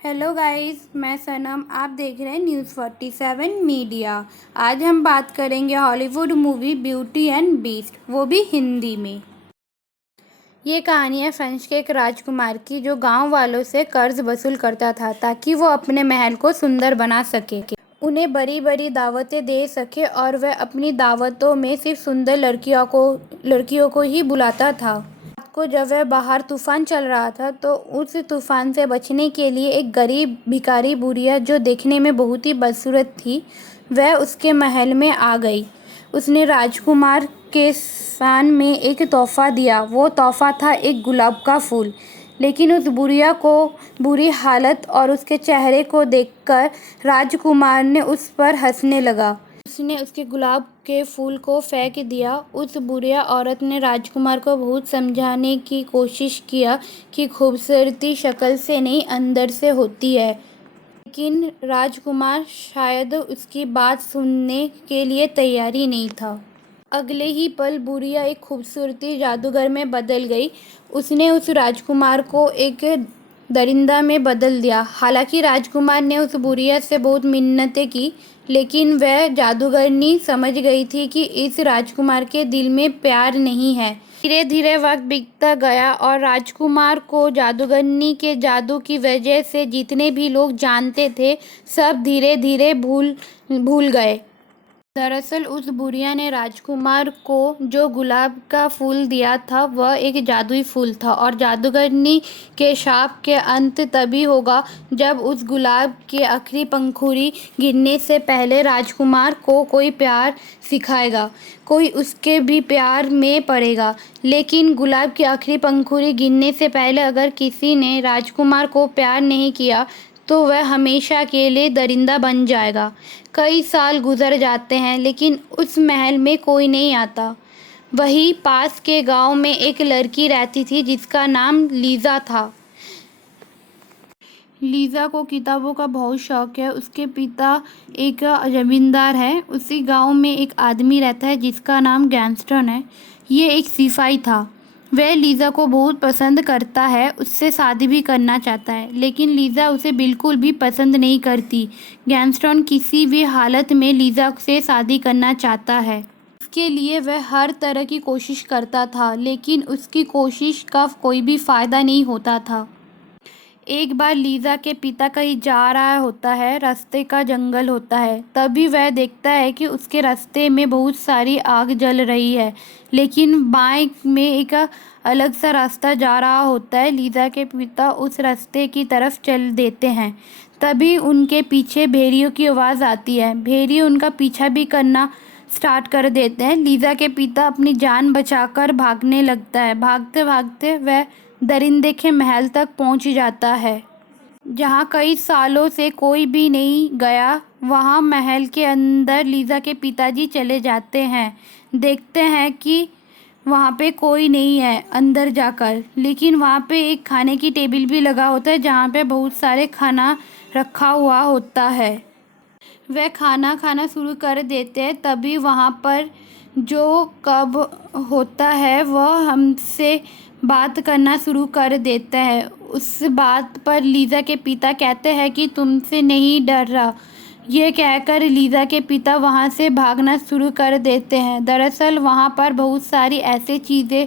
Hello guys, मैं सनम। आप देख रहे हैं न्यूज़ 47 मीडिया। आज हम बात करेंगे Hollywood movie beauty and beast, वो भी हिंदी में। ये कहानी है फ्रेंच के एक राजकुमार की जो गांव वालों से कर्ज वसूल करता था ताकि वो अपने महल को सुंदर बना सके, उन्हें बड़ी बड़ी दावतें दे सके और वह अपनी दावतों में सिर्फ सुंदर लड़कियों को ही बुलाता था। रात को जब वह बाहर तूफान चल रहा था तो उस तूफान से बचने के लिए एक गरीब भिखारी बुढ़िया जो देखने में बहुत ही बदसूरत थी, वह उसके महल में आ गई। उसने राजकुमार के शान में एक तोहफा दिया। वो तोहफा था एक गुलाब का फूल। लेकिन उस बुढ़िया को बुरी हालत और उसके चेहरे को देखकर राजकुमार ने उस पर हंसने लगा। उसने उसके गुलाब के फूल को फेंक दिया। उस बुढ़िया औरत ने राजकुमार को बहुत समझाने की कोशिश किया कि खूबसूरती शक्ल से नहीं, अंदर से होती है, लेकिन राजकुमार शायद उसकी बात सुनने के लिए तैयार ही नहीं था। अगले ही पल बुढ़िया एक खूबसूरती जादूगर में बदल गई। उसने उस राजकुमार को एक दरिंदा में बदल दिया। हालांकि राजकुमार ने उस बुढ़िया से बहुत मिन्नतें की, लेकिन वह जादूगरनी समझ गई थी कि इस राजकुमार के दिल में प्यार नहीं है। धीरे धीरे वक्त बीतता गया और राजकुमार को जादूगरनी के जादू की वजह से जितने भी लोग जानते थे, सब धीरे धीरे भूल गए। दरअसल उस बुढ़िया ने राजकुमार को जो गुलाब का फूल दिया था वह एक जादुई फूल था, और जादूगरनी के शाप के अंत तभी होगा जब उस गुलाब की आखिरी पंखुड़ी गिरने से पहले राजकुमार को कोई प्यार सिखाएगा, कोई उसके भी प्यार में पड़ेगा। लेकिन गुलाब की आखिरी पंखुड़ी गिरने से पहले अगर किसी ने राजकुमार को प्यार नहीं किया तो वह हमेशा के लिए दरिंदा बन जाएगा। कई साल गुजर जाते हैं लेकिन उस महल में कोई नहीं आता। वहीं पास के गांव में एक लड़की रहती थी जिसका नाम लीज़ा था। लीज़ा को किताबों का बहुत शौक है। उसके पिता एक जमींदार है। उसी गांव में एक आदमी रहता है जिसका नाम गैंगस्टन है। ये एक सिपाही था। वह लीज़ा को बहुत पसंद करता है, उससे शादी भी करना चाहता है, लेकिन लीज़ा उसे बिल्कुल भी पसंद नहीं करती। गैंगस्टन किसी भी हालत में लीज़ा से शादी करना चाहता है। इसके लिए वह हर तरह की कोशिश करता था, लेकिन उसकी कोशिश का कोई भी फ़ायदा नहीं होता था। एक बार लीज़ा के पिता कहीं जा रहा होता है, रास्ते का जंगल होता है। तभी वह देखता है कि उसके रास्ते में बहुत सारी आग जल रही है, लेकिन बाएं में एक अलग सा रास्ता जा रहा होता है। लीज़ा के पिता उस रास्ते की तरफ चल देते हैं। तभी उनके पीछे भेड़ियों की आवाज़ आती है। भेड़िए उनका पीछा भी करना स्टार्ट कर देते हैं। लीज़ा के पिता अपनी जान बचाकर भागने लगता है। भागते भागते वह दरिंदे के महल तक पहुंच जाता है, जहां कई सालों से कोई भी नहीं गया। वहां महल के अंदर लीज़ा के पिताजी चले जाते हैं। देखते हैं कि वहां पे कोई नहीं है अंदर जाकर, लेकिन वहां पे एक खाने की टेबल भी लगा होता है जहां पे बहुत सारे खाना रखा हुआ होता है। वह खाना खाना शुरू कर देते हैं। तभी वहाँ पर जो कब होता है वह हमसे बात करना शुरू कर देता है। उस बात पर लीज़ा के पिता कहते हैं कि तुमसे नहीं डर रहा। ये कहकर लीज़ा के पिता वहाँ से भागना शुरू कर देते हैं। दरअसल वहाँ पर बहुत सारी ऐसी चीज़ें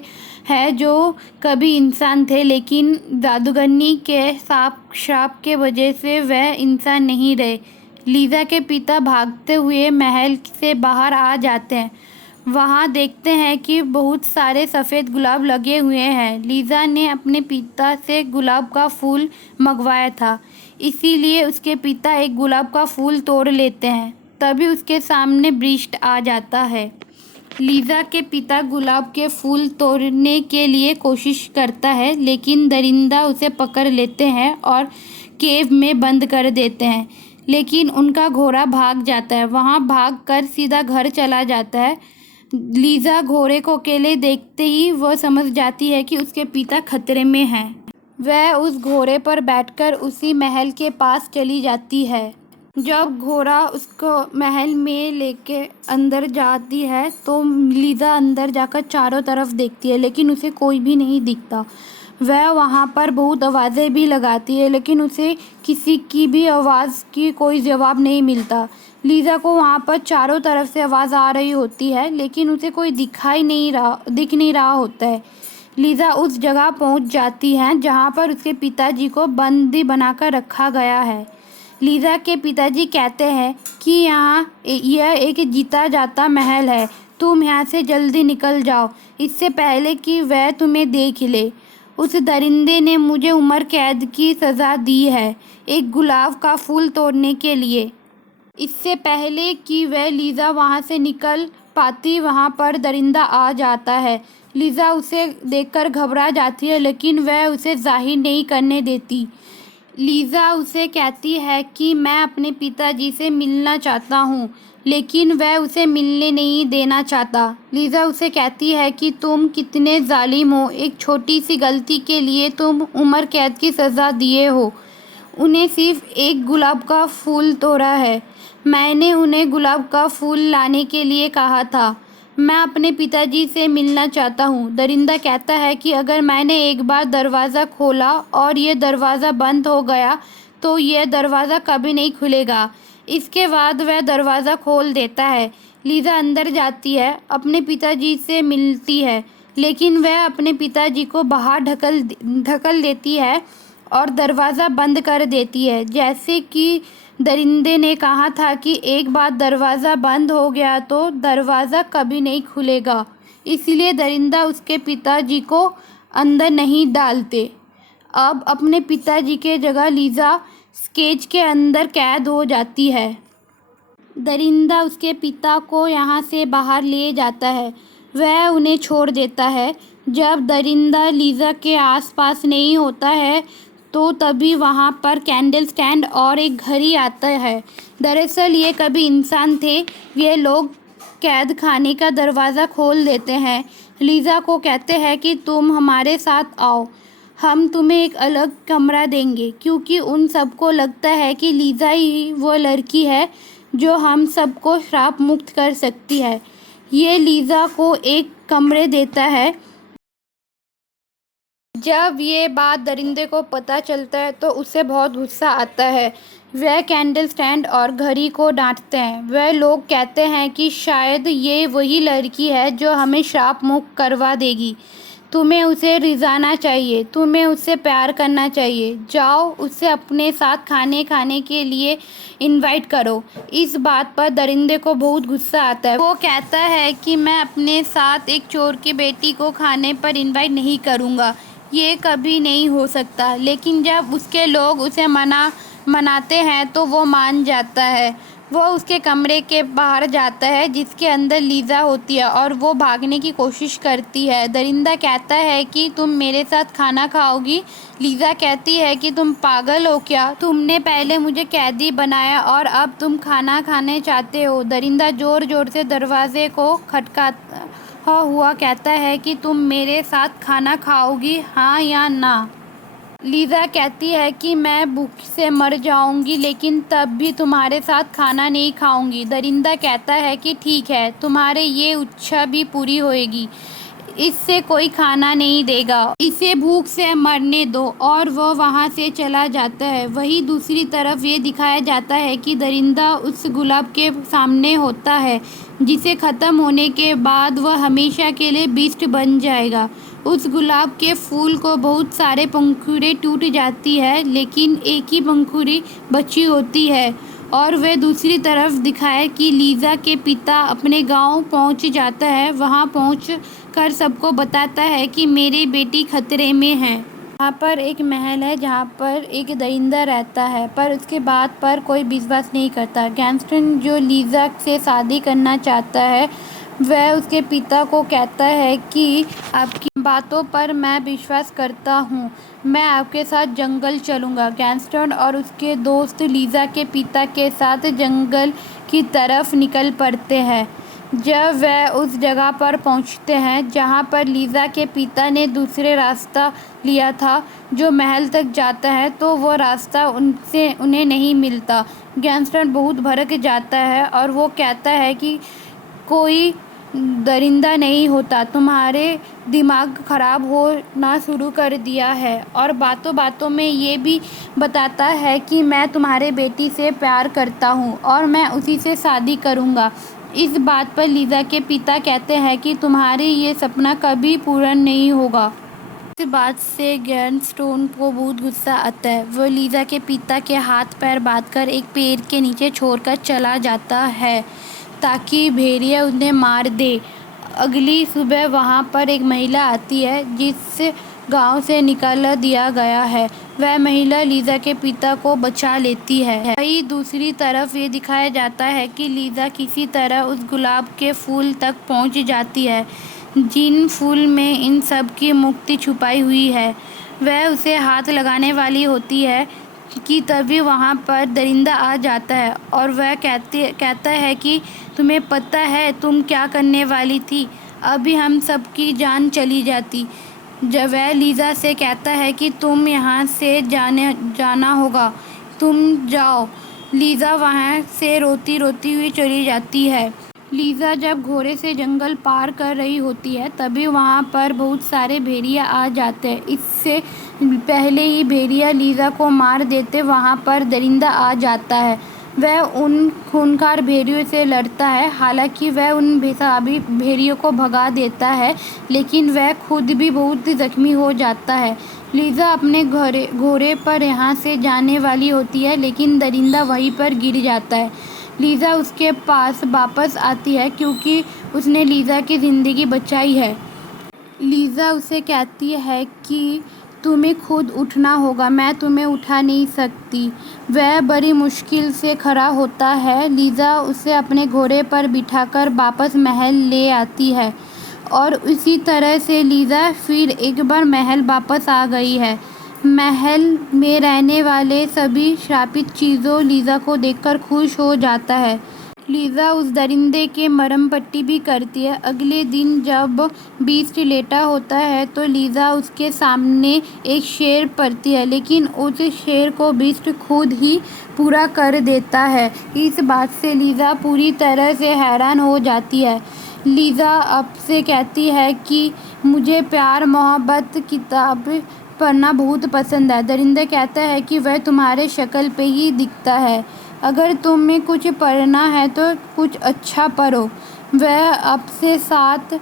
हैं जो कभी इंसान थे, लेकिन जादूगरनी के श्राप के वजह से वह इंसान नहीं रहे। लीज़ा के पिता भागते हुए महल से बाहर आ जाते हैं। वहाँ देखते हैं कि बहुत सारे सफ़ेद गुलाब लगे हुए हैं। लीज़ा ने अपने पिता से गुलाब का फूल मंगवाया था, इसीलिए उसके पिता एक गुलाब का फूल तोड़ लेते हैं। तभी उसके सामने बृष्ट आ जाता है। लीज़ा के पिता गुलाब के फूल तोड़ने के लिए कोशिश करता है, लेकिन दरिंदा उसे पकड़ लेते हैं और केव में बंद कर देते हैं। लेकिन उनका घोड़ा भाग जाता है। वहाँ भागकर सीधा घर चला जाता है। लीज़ा घोड़े को अकेले देखते ही वह समझ जाती है कि उसके पिता खतरे में हैं। वह उस घोड़े पर बैठकर उसी महल के पास चली जाती है। जब घोड़ा उसको महल में लेके अंदर जाती है तो लीज़ा अंदर जाकर चारों तरफ देखती है, लेकिन उसे कोई भी नहीं दिखता। वह वहाँ पर बहुत आवाज़ें भी लगाती है, लेकिन उसे किसी की भी आवाज़ की कोई जवाब नहीं मिलता। लीज़ा को वहाँ पर चारों तरफ से आवाज़ आ रही होती है, लेकिन उसे कोई दिख नहीं रहा होता है। लीज़ा उस जगह पहुँच जाती है जहाँ पर उसके पिताजी को बंदी बनाकर रखा गया है। लीज़ा के पिताजी कहते हैं कि यह एक जीता जाता महल है, तुम यहाँ से जल्दी निकल जाओ, इससे पहले कि वह तुम्हें देख ले। उस दरिंदे ने मुझे उम्र कैद की सज़ा दी है, एक गुलाब का फूल तोड़ने के लिए। इससे पहले कि वह लीज़ा वहाँ से निकल पाती, वहाँ पर दरिंदा आ जाता है। लीज़ा उसे देखकर घबरा जाती है, लेकिन वह उसे ज़ाहिर नहीं करने देती। लीज़ा उसे कहती है कि मैं अपने पिताजी से मिलना चाहता हूँ, लेकिन वह उसे मिलने नहीं देना चाहता। लीज़ा उसे कहती है कि तुम कितने जालिम हो, एक छोटी सी गलती के लिए तुम उम्र कैद की सज़ा दिए हो। उन्हें सिर्फ एक गुलाब का फूल तोड़ा है, मैंने उन्हें गुलाब का फूल लाने के लिए कहा था। मैं अपने पिताजी से मिलना चाहता हूँ। दरिंदा कहता है कि अगर मैंने एक बार दरवाज़ा खोला और ये दरवाज़ा बंद हो गया तो यह दरवाज़ा कभी नहीं खुलेगा। इसके बाद वह दरवाज़ा खोल देता है। लीज़ा अंदर जाती है, अपने पिताजी से मिलती है, लेकिन वह अपने पिताजी को बाहर ढकल देती है और दरवाज़ा बंद कर देती है। जैसे कि दरिंदे ने कहा था कि एक बार दरवाज़ा बंद हो गया तो दरवाज़ा कभी नहीं खुलेगा, इसलिए दरिंदा उसके पिताजी को अंदर नहीं डालते। अब अपने पिताजी के जगह लीज़ा केज के अंदर कैद हो जाती है। दरिंदा उसके पिता को यहाँ से बाहर ले जाता है, वह उन्हें छोड़ देता है। जब दरिंदा लीज़ा के आसपास नहीं होता है तो तभी वहाँ पर कैंडल स्टैंड और एक घड़ी आता है। दरअसल ये कभी इंसान थे, ये लोग कैद खाने का दरवाज़ा खोल देते हैं। लीज़ा को कहते हैं कि तुम हमारे साथ आओ, हम तुम्हें एक अलग कमरा देंगे, क्योंकि उन सबको लगता है कि लीज़ा ही वो लड़की है जो हम सबको श्राप मुक्त कर सकती है। ये लीज़ा को एक कमरे देता है। जब ये बात दरिंदे को पता चलता है तो उसे बहुत गुस्सा आता है। वह कैंडल स्टैंड और घड़ी को डांटते हैं। वह लोग कहते हैं कि शायद ये वही लड़की है जो हमें श्राप मुक्त करवा देगी। तुम्हें उसे रिझाना चाहिए, तुम्हें उससे प्यार करना चाहिए, जाओ उसे अपने साथ खाने के लिए इनवाइट करो। इस बात पर दरिंदे को बहुत गुस्सा आता है। वो कहता है कि मैं अपने साथ एक चोर की बेटी को खाने पर इनवाइट नहीं करूँगा, ये कभी नहीं हो सकता। लेकिन जब उसके लोग उसे मनाते हैं तो वो मान जाता है। वो उसके कमरे के बाहर जाता है जिसके अंदर लीज़ा होती है और वो भागने की कोशिश करती है। दरिंदा कहता है कि तुम मेरे साथ खाना खाओगी। लीज़ा कहती है कि तुम पागल हो क्या, तुमने पहले मुझे कैदी बनाया और अब तुम खाना खाने चाहते हो। दरिंदा ज़ोर ज़ोर से दरवाजे को खटखटाता हुआ कहता है कि तुम मेरे साथ खाना खाओगी, हाँ या ना। लीज़ा कहती है कि मैं भूख से मर जाऊंगी, लेकिन तब भी तुम्हारे साथ खाना नहीं खाऊंगी। दरिंदा कहता है कि ठीक है, तुम्हारे ये इच्छा भी पूरी होएगी, इससे कोई खाना नहीं देगा, इसे भूख से मरने दो। और वो वहाँ से चला जाता है। वहीं दूसरी तरफ ये दिखाया जाता है कि दरिंदा उस गुलाब के सामने होता है जिसे ख़त्म होने के बाद वह हमेशा के लिए बीस्ट बन जाएगा। उस गुलाब के फूल को बहुत सारे पंखुड़े टूट जाती है, लेकिन एक ही पंखुड़ी बची होती है। और वह दूसरी तरफ दिखाया कि लीज़ा के पिता अपने गांव पहुंच जाता है। वहां पहुंच कर सबको बताता है कि मेरी बेटी खतरे में है। यहाँ पर एक महल है जहाँ पर एक दरिंदा रहता है, पर उसके बात पर कोई विश्वास नहीं करता। गैंगस्टर जो लीज़ा से शादी करना चाहता है, वह उसके पिता को कहता है कि आपकी बातों पर मैं विश्वास करता हूँ, मैं आपके साथ जंगल चलूँगा। गैंगस्टर और उसके दोस्त लीज़ा के पिता के साथ जंगल की तरफ निकल पड़ते हैं। जब वह उस जगह पर पहुंचते हैं जहां पर लीज़ा के पिता ने दूसरे रास्ता लिया था जो महल तक जाता है, तो वो रास्ता उन्हें नहीं मिलता। गैंगस्टर बहुत भड़क जाता है और वो कहता है कि कोई दरिंदा नहीं होता, तुम्हारे दिमाग ख़राब होना शुरू कर दिया है। और बातों बातों में ये भी बताता है कि मैं तुम्हारे बेटी से प्यार करता हूँ और मैं उसी से शादी करूँगा। इस बात पर लीज़ा के पिता कहते हैं कि तुम्हारी ये सपना कभी पूर्ण नहीं होगा। इस बात से गैरस्टोन को बहुत गुस्सा आता है। वो लीज़ा के पिता के हाथ पैर बांधकर एक पेड़ के नीचे छोड़कर चला जाता है ताकि भेड़िया उन्हें मार दे। अगली सुबह वहाँ पर एक महिला आती है जिस गांव से निकाल दिया गया है। वह महिला लीज़ा के पिता को बचा लेती है। वहीं दूसरी तरफ ये दिखाया जाता है कि लीज़ा किसी तरह उस गुलाब के फूल तक पहुँच जाती है जिन फूल में इन सब की मुक्ति छुपाई हुई है। वह उसे हाथ लगाने वाली होती है कि तभी वहाँ पर दरिंदा आ जाता है और वह कहता है कि तुम्हें पता है तुम क्या करने वाली थी, अभी हम सबकी जान चली जाती। जब वह लीज़ा से कहता है कि तुम यहाँ से जाना होगा, तुम जाओ। लीज़ा वहाँ से रोती रोती हुई चली जाती है। लीज़ा जब घोड़े से जंगल पार कर रही होती है तभी वहाँ पर बहुत सारे भेड़िया आ जाते हैं। इससे पहले ही भेड़िया लीज़ा को मार देते वहाँ पर दरिंदा आ जाता है। वह उन खूंखार भेड़ियों से लड़ता है। हालांकि वह उन बेसाबी भेड़ियों को भगा देता है लेकिन वह खुद भी बहुत जख्मी हो जाता है। लीज़ा अपने घोड़े पर यहाँ से जाने वाली होती है लेकिन दरिंदा वहीं पर गिर जाता है। लीज़ा उसके पास वापस आती है क्योंकि उसने लीज़ा की ज़िंदगी बचाई है। लीज़ा उसे कहती है कि तुम्हें खुद उठना होगा, मैं तुम्हें उठा नहीं सकती। वह बड़ी मुश्किल से खड़ा होता है। लीज़ा उसे अपने घोड़े पर बिठाकर वापस महल ले आती है और उसी तरह से लीज़ा फिर एक बार महल वापस आ गई है। महल में रहने वाले सभी श्रापित चीज़ों लीज़ा को देखकर खुश हो जाता है। लीज़ा उस दरिंदे के मरहम पट्टी भी करती है। अगले दिन जब बीस्ट लेटा होता है तो लीज़ा उसके सामने एक शेर पड़ती है लेकिन उस शेर को बीस्ट खुद ही पूरा कर देता है। इस बात से लीज़ा पूरी तरह से हैरान हो जाती है। लीज़ा अब से कहती है कि मुझे प्यार मोहब्बत किताब पढ़ना बहुत पसंद है। दरिंदा कहता है कि वह तुम्हारे शक्ल पे ही दिखता है, अगर तुम्हें कुछ पढ़ना है तो कुछ अच्छा पढ़ो। वह अब से साथ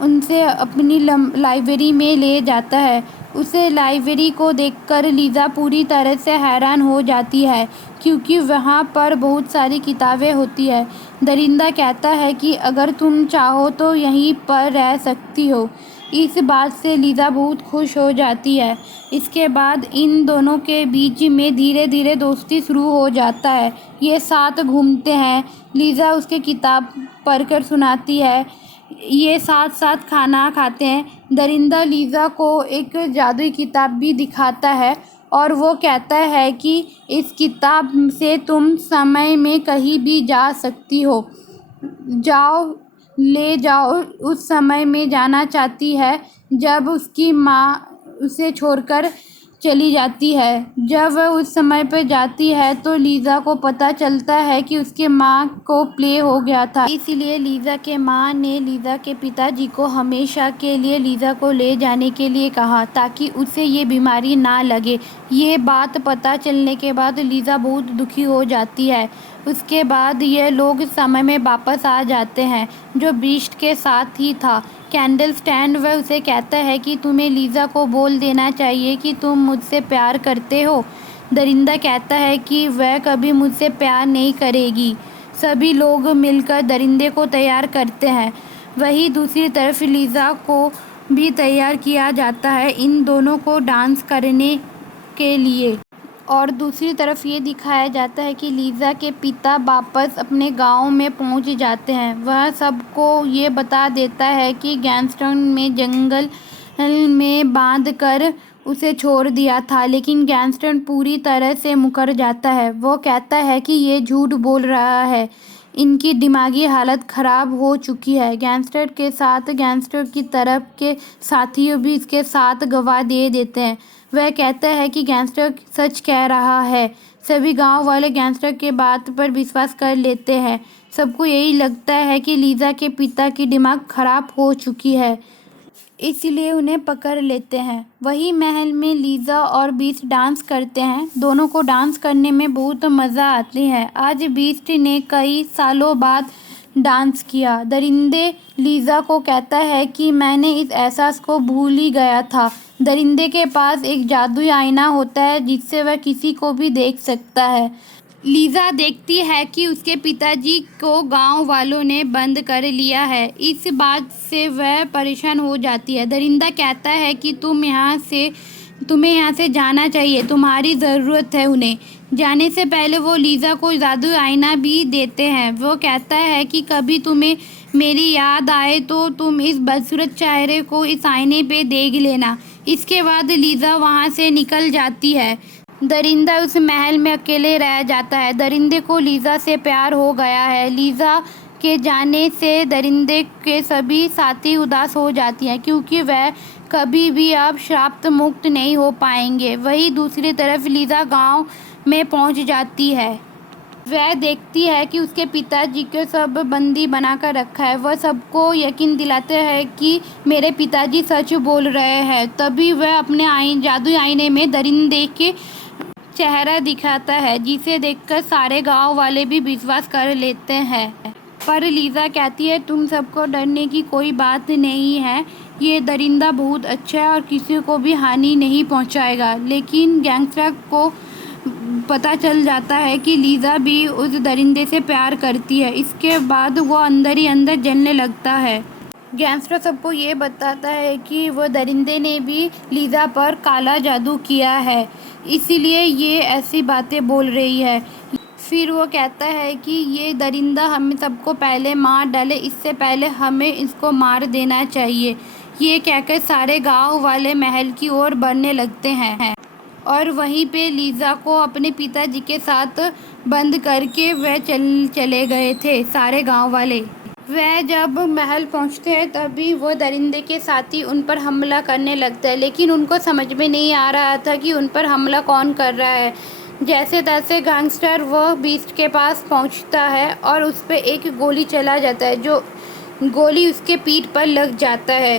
उनसे अपनी लाइब्रेरी में ले जाता है। उसे लाइब्रेरी को देखकर लीज़ा पूरी तरह से हैरान हो जाती है क्योंकि वहाँ पर बहुत सारी किताबें होती है। दरिंदा कहता है कि अगर तुम चाहो तो यहीं पर रह सकती हो। इस बात से लीज़ा बहुत खुश हो जाती है। इसके बाद इन दोनों के बीच में धीरे धीरे दोस्ती शुरू हो जाता है। ये साथ घूमते हैं, लीज़ा उसके किताब पढ़कर सुनाती है, ये साथ साथ खाना खाते हैं। दरिंदा लीज़ा को एक जादुई किताब भी दिखाता है और वो कहता है कि इस किताब से तुम समय में कहीं भी जा सकती हो, जाओ ले जाओ। उस समय में जाना चाहती है जब उसकी माँ उसे छोड़कर चली जाती है। जब वह उस समय पर जाती है तो लीज़ा को पता चलता है कि उसके माँ को प्ले हो गया था। इसलिए लीज़ा के माँ ने लीज़ा के पिताजी को हमेशा के लिए लीज़ा को ले जाने के लिए कहा ताकि उसे ये बीमारी ना लगे। ये बात पता चलने के बाद लीज़ा बहुत दुखी हो जाती है। उसके बाद ये लोग समय में वापस आ जाते हैं जो बीस्ट के साथ ही था। कैंडल स्टैंड वह उसे कहता है कि तुम्हें लीज़ा को बोल देना चाहिए कि तुम मुझसे प्यार करते हो। दरिंदा कहता है कि वह कभी मुझसे प्यार नहीं करेगी। सभी लोग मिलकर दरिंदे को तैयार करते हैं। वहीं दूसरी तरफ लीज़ा को भी तैयार किया जाता है इन दोनों को डांस करने के लिए। और दूसरी तरफ ये दिखाया जाता है कि लीज़ा के पिता वापस अपने गांव में पहुंच जाते हैं। वह सबको ये बता देता है कि गैंगस्टन में जंगल में बांध कर उसे छोड़ दिया था, लेकिन गैंगस्टर पूरी तरह से मुकर जाता है। वो कहता है कि ये झूठ बोल रहा है, इनकी दिमागी हालत ख़राब हो चुकी है। गैंगस्टर के साथ गैंगस्टर की तरफ के साथियों भी इसके साथ गवाह दे देते हैं। वह कहता है कि गैंगस्टर सच कह रहा है, सभी गांव वाले गैंगस्टर के बात पर विश्वास कर लेते हैं। सबको यही लगता है कि लीजा के पिता की दिमाग खराब हो चुकी है, इसलिए उन्हें पकड़ लेते हैं। वही महल में लीजा और बीस्ट डांस करते हैं। दोनों को डांस करने में बहुत मज़ा आती है। आज बीस्ट ने कई सालों बाद डांस किया। दरिंदे लीजा को कहता है कि मैंने इस एहसास को भूल ही गया था। दरिंदे के पास एक जादुई आईना होता है जिससे वह किसी को भी देख सकता है। लीजा देखती है कि उसके पिताजी को गांव वालों ने बंद कर लिया है। इस बात से वह परेशान हो जाती है। दरिंदा कहता है कि तुम्हें यहाँ से जाना चाहिए, तुम्हारी ज़रूरत है उन्हें। जाने से पहले वो लीजा को जादुई आईना भी देते हैं। वो कहता है कि कभी तुम्हें मेरी याद आए तो तुम इस बदसूरत चेहरे को इस आईने पे देख लेना। इसके बाद लीजा वहाँ से निकल जाती है। दरिंदा उस महल में अकेले रह जाता है। दरिंदे को लीजा से प्यार हो गया है। लीजा के जाने से दरिंदे के सभी साथी उदास हो जाती हैं क्योंकि वह कभी भी अब श्राप मुक्त नहीं हो पाएंगे। वहीं दूसरी तरफ लीजा गांव में पहुंच जाती है। वह देखती है कि उसके पिताजी को सब बंदी बनाकर रखा है। वह सबको यकीन दिलाते हैं कि मेरे पिताजी सच बोल रहे हैं। तभी वह अपने जादुई आईने में दरिंदे के चेहरा दिखाता है, जिसे देखकर सारे गांव वाले भी विश्वास कर लेते हैं। पर लीजा कहती है तुम सबको डरने की कोई बात नहीं है, ये दरिंदा बहुत अच्छा है और किसी को भी हानि नहीं पहुंचाएगा। लेकिन गैंगस्टर को पता चल जाता है कि लीजा भी उस दरिंदे से प्यार करती है। इसके बाद वो अंदर ही अंदर जलने लगता है। गैंगस्टर सबको ये बताता है कि वो दरिंदे ने भी लीजा पर काला जादू किया है, इसीलिए ये ऐसी बातें बोल रही है। फिर वो कहता है कि ये दरिंदा हमें सबको पहले मार डाले, इससे पहले हमें इसको मार देना चाहिए। ये कहकर सारे गांव वाले महल की ओर बढ़ने लगते हैं और वहीं पे लीजा को अपने पिताजी के साथ बंद करके वह चले गए थे सारे गांव वाले। वह जब महल पहुंचते हैं तभी वो दरिंदे के साथी उन पर हमला करने लगता है, लेकिन उनको समझ में नहीं आ रहा था कि उन पर हमला कौन कर रहा है। जैसे तैसे गैंगस्टर वो बीस्ट के पास पहुंचता है और उस पर एक गोली चला जाता है, जो गोली उसके पीठ पर लग जाता है।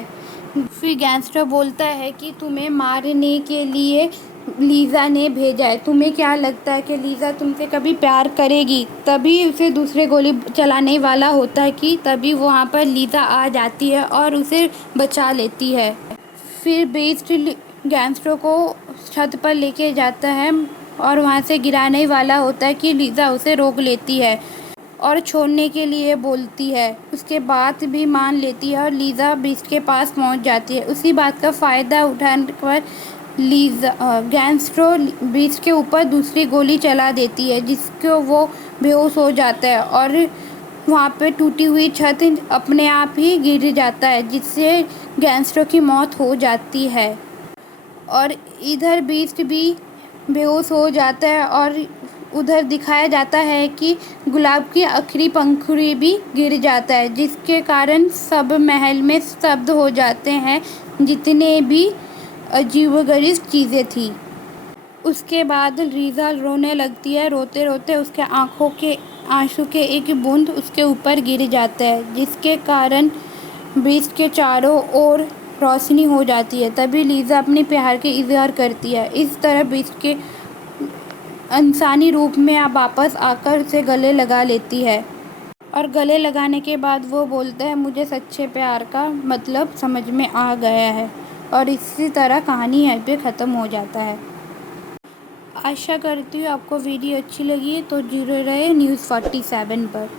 फिर गैंगस्टर बोलता है कि तुम्हें मारने के लिए लीजा ने भेजा है। तुम्हें क्या लगता है कि लीजा तुमसे कभी प्यार करेगी? तभी उसे दूसरे गोली चलाने वाला होता है कि तभी वहाँ पर लीजा आ जाती है और उसे बचा लेती है। फिर बीस्ट गैंगस्टर को छत पर लेके जाता है और वहाँ से गिराने वाला होता है कि लीजा उसे रोक लेती है और छोड़ने के लिए बोलती है। उसके बाद भी मान लेती है और लीजा बीस्ट के पास पहुँच जाती है। उसी बात का फ़ायदा उठाने पर गैंगस्टर बीस्ट के ऊपर दूसरी गोली चला देती है, जिसको वो बेहोश हो जाता है और वहाँ पे टूटी हुई छत अपने आप ही गिर जाता है, जिससे गैंगस्टर की मौत हो जाती है। और इधर बीस्ट भी बेहोश हो जाता है और उधर दिखाया जाता है कि गुलाब की आखिरी पंखुड़ी भी गिर जाता है, जिसके कारण सब महल में स्तब्ध हो जाते हैं, जितने भी अजीबोगरीब चीज़ें थी। उसके बाद लीजा रोने लगती है। रोते रोते उसके आँखों के आंसू के एक बूंद उसके ऊपर गिर जाता है, जिसके कारण बीस्ट के चारों ओर रोशनी हो जाती है। तभी लीजा अपने प्यार के इजहार करती है। इस तरह बीस्ट के इंसानी रूप में अब वापस आकर उसे गले लगा लेती है और गले लगाने के बाद वो बोलता है मुझे सच्चे प्यार का मतलब समझ में आ गया है। और इसी तरह कहानी यहीं पे ख़त्म हो जाता है। आशा करती हूँ आपको वीडियो अच्छी लगी है, तो जुड़े रहे न्यूज़ 47 पर।